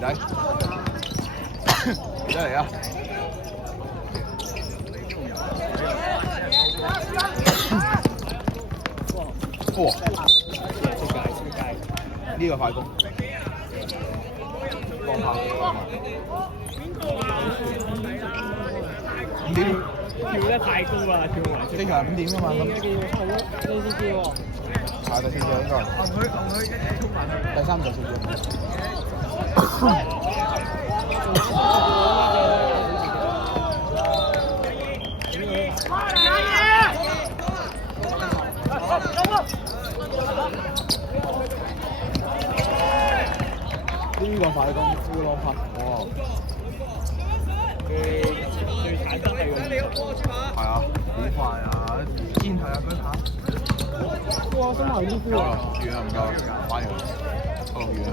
仔，肥仔嚟啊！哇！呢個快攻，放炮5點，跳得太高啦，跳埋正常5點㗎嘛咁。係第4隻應該。第3隻4隻。呢個快攻烏龍拍，哇！最產生係係啊，好快啊！先睇下佢下。哇！真係呢啲啊！遠啊唔夠，反而遠啊！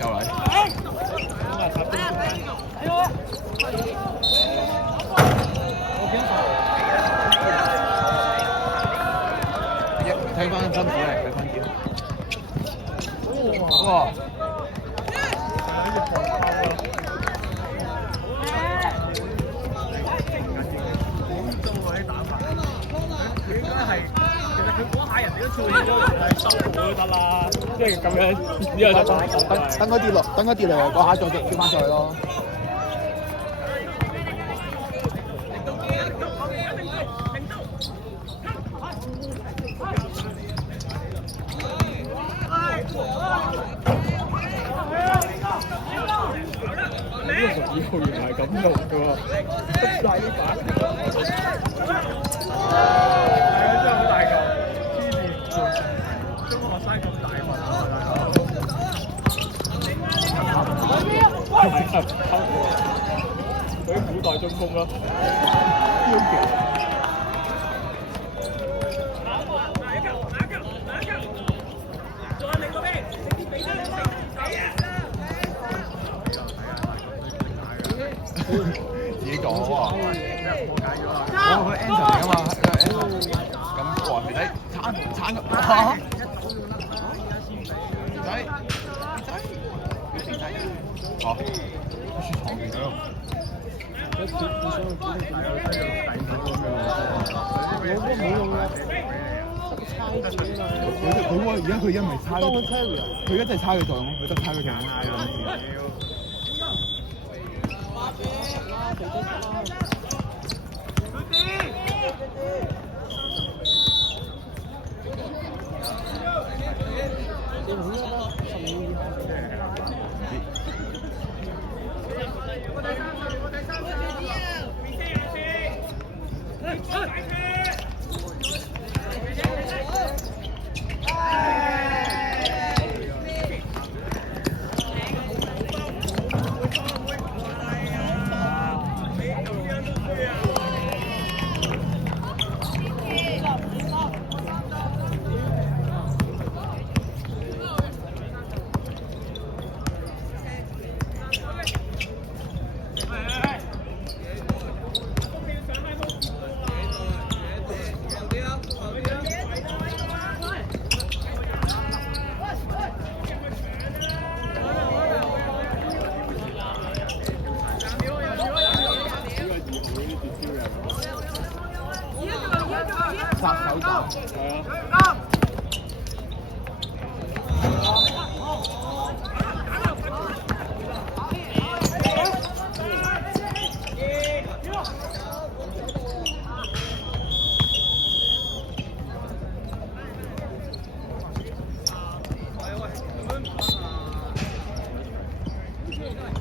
又嚟。睇翻分子嚟，睇分子。哇！佢應該係，其實佢嗰下人哋都處理咗，係收到都得啦，即係咁樣，之後就等佢跌落，嗰下再跳翻上去咯。呢個12號原來係咁用嘅喎，篤曬呢把。係啊，真係好大嚿，黐線！中學生咁大份啊！嗰啲古代中鋒咯，標記。自己講喎，佢 Anson 嚟㗎嘛，咁話肥仔撐佢嚇，肥仔，哦，輸廠肥仔咯。佢而家佢因為差，佢而家真係差嘅作用，佢得差嘅作用。殺手鐧。